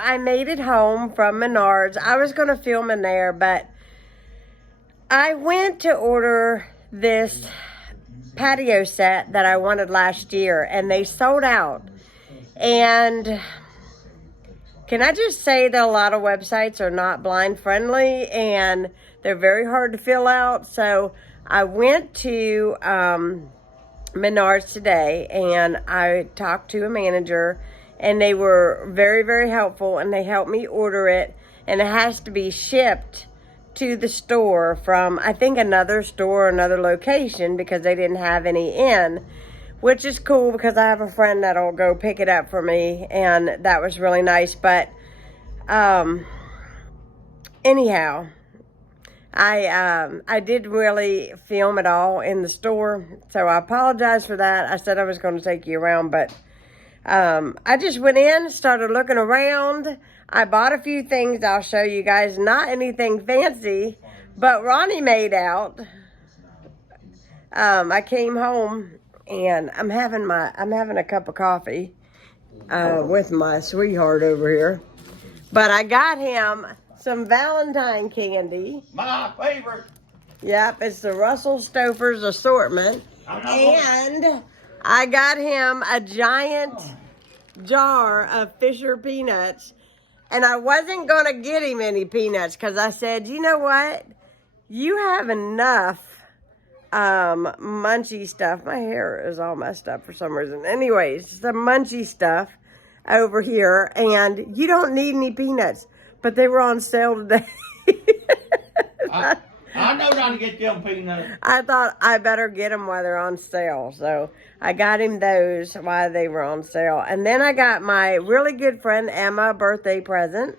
I made it home from Menards. I was going to film in there, but I went to order this patio set that I wanted last year, and they sold out. And can I just say that a lot of websites are not blind friendly, and they're very hard to fill out. So I went to Menards today, and I talked to a manager, and they were very, very helpful, and they helped me order it, and it has to be shipped to the store from, I think, another store, another location, because they didn't have any in, which is cool because I have a friend that'll go pick it up for me, and that was really nice. But anyhow, I didn't really film it all in the store, so I apologize for that. I said I was going to take you around, but I just went in, started looking around. I bought a few things I'll show you guys. Not anything fancy, but Ronnie made out. I came home and I'm having a cup of coffee with my sweetheart over here. But I got him some Valentine candy. My favorite. Yep, it's the Russell Stover's assortment. And I got him a giant jar of Fisher peanuts. And I wasn't going to get him any peanuts because I said, you know what? You have enough munchy stuff. My hair is all messed up for some reason. Anyways, some munchy stuff over here. And you don't need any peanuts. But they were on sale today. I know not to get them peanuts. I thought I better get them while they're on sale. So I got him those while they were on sale. And then I got my really good friend Emma a birthday present.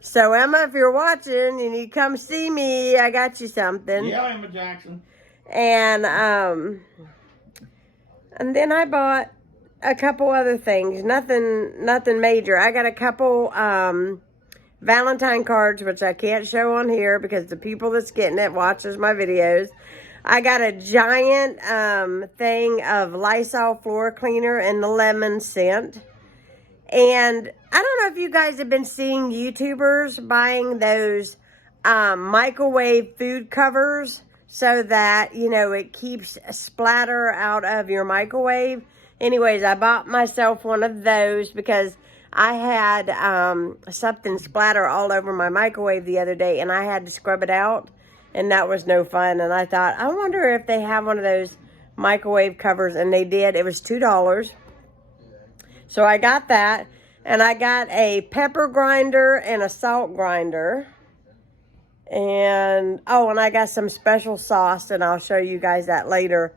So Emma, if you're watching and you come see me, I got you something. Yeah, Emma Jackson. And then I bought a couple other things. Nothing major. I got a couple Valentine cards, which I can't show on here because the people that's getting it watches my videos. I got a giant thing of Lysol floor cleaner in the lemon scent. And I don't know if you guys have been seeing YouTubers buying those microwave food covers so that, you know, it keeps splatter out of your microwave. Anyways, I bought myself one of those because I had something splatter all over my microwave the other day, and I had to scrub it out, and that was no fun. And I thought, I wonder if they have one of those microwave covers, and they did. It was $2. So I got that, and I got a pepper grinder and a salt grinder. And, oh, and I got some special sauce, and I'll show you guys that later.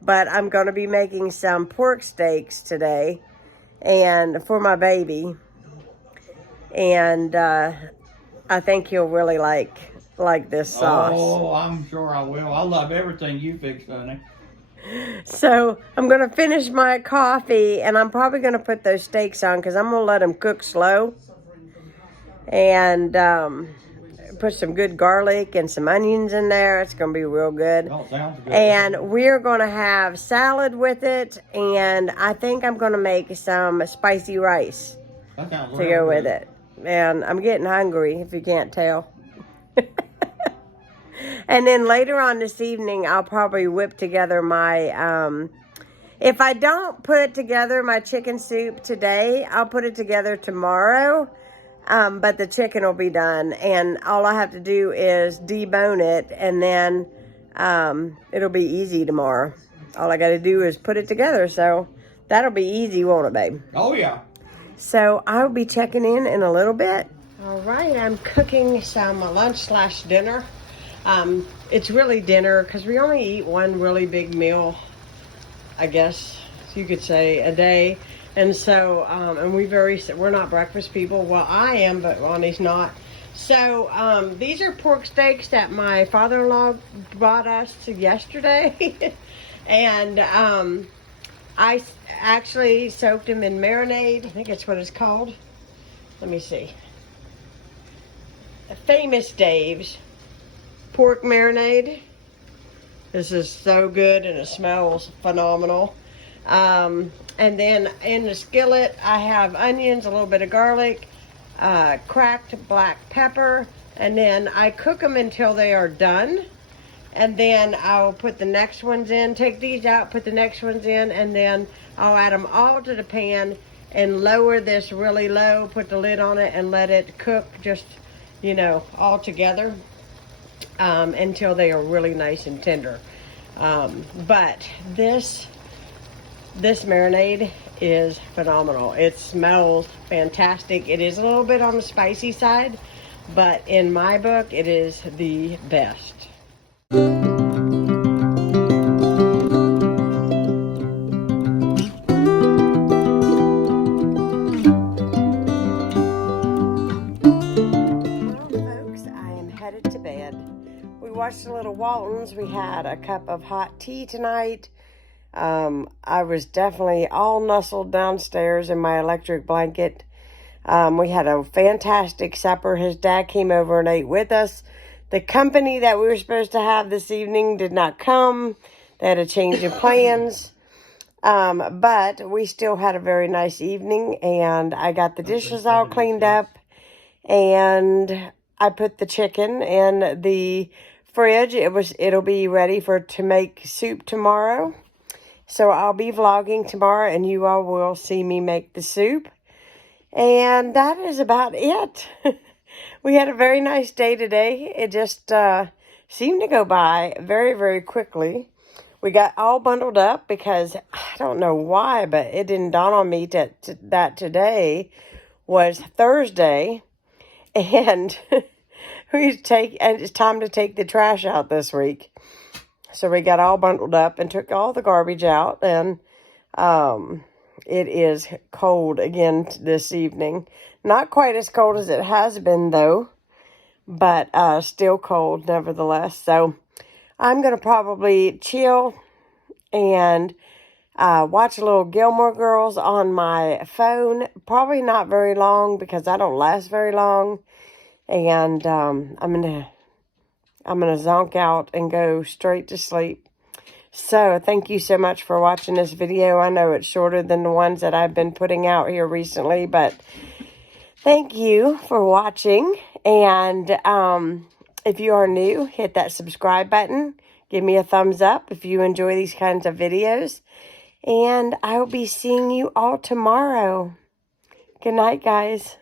But I'm going to be making some pork steaks today. And for my baby, and I think he'll really like this sauce. Oh, I'm sure I will. I love everything you fix, honey. So I'm gonna finish my coffee, and I'm probably gonna put those steaks on because I'm gonna let them cook slow, and put some good garlic and some onions in there. It's gonna be real good. Oh, sounds good. And we're gonna have salad with it, and I think I'm gonna make some spicy rice That sounds to go with it. And I'm getting hungry, if you can't tell. And then later on this evening, I'll probably whip together my if I don't put together my chicken soup today, I'll put it together tomorrow. But the chicken will be done, and all I have to do is debone it, and then it'll be easy tomorrow. All I got to do is put it together, so that'll be easy, won't it, babe? Oh, yeah. So I'll be checking in a little bit. All right, I'm cooking some lunch/dinner. It's really dinner because we only eat one really big meal, I guess you could say, a day. And so, and we're not breakfast people. Well, I am, but Ronnie's not. So, these are pork steaks that my father-in-law brought us yesterday. And, I actually soaked them in marinade. I think that's what it's called. Let me see. Famous Dave's pork marinade. This is so good, and it smells phenomenal. And then in the skillet, I have onions, a little bit of garlic, cracked black pepper, and then I cook them until they are done. And then I'll put the next ones in, take these out, put the next ones in, and then I'll add them all to the pan and lower this really low, put the lid on it, and let it cook just, you know, all together until they are really nice and tender. But this marinade is phenomenal. It smells fantastic. It is a little bit on the spicy side, but in my book, it is the best. To bed. We watched a little Waltons. We had a cup of hot tea tonight. I was definitely all nestled downstairs in my electric blanket. We had a fantastic supper. His dad came over and ate with us. The company that we were supposed to have this evening did not come. They had a change of plans. But we still had a very nice evening, and I got the dishes all cleaned up, and I put the chicken in the fridge. It'll be ready to make soup tomorrow. So I'll be vlogging tomorrow, and you all will see me make the soup. And that is about it. We had a very nice day today. It just seemed to go by very, very quickly. We got all bundled up because I don't know why, but it didn't dawn on me that today was Thursday. And it's time to take the trash out this week. So we got all bundled up and took all the garbage out. And it is cold again this evening. Not quite as cold as it has been, though. But still cold, nevertheless. So I'm going to probably chill and watch a little Gilmore Girls on my phone. Probably not very long because I don't last very long. And I'm gonna zonk out and go straight to sleep. So thank you so much for watching this video. I know it's shorter than the ones that I've been putting out here recently, but thank you for watching. And if you are new, hit that subscribe button. Give me a thumbs up if you enjoy these kinds of videos. And I will be seeing you all tomorrow. Good night, guys.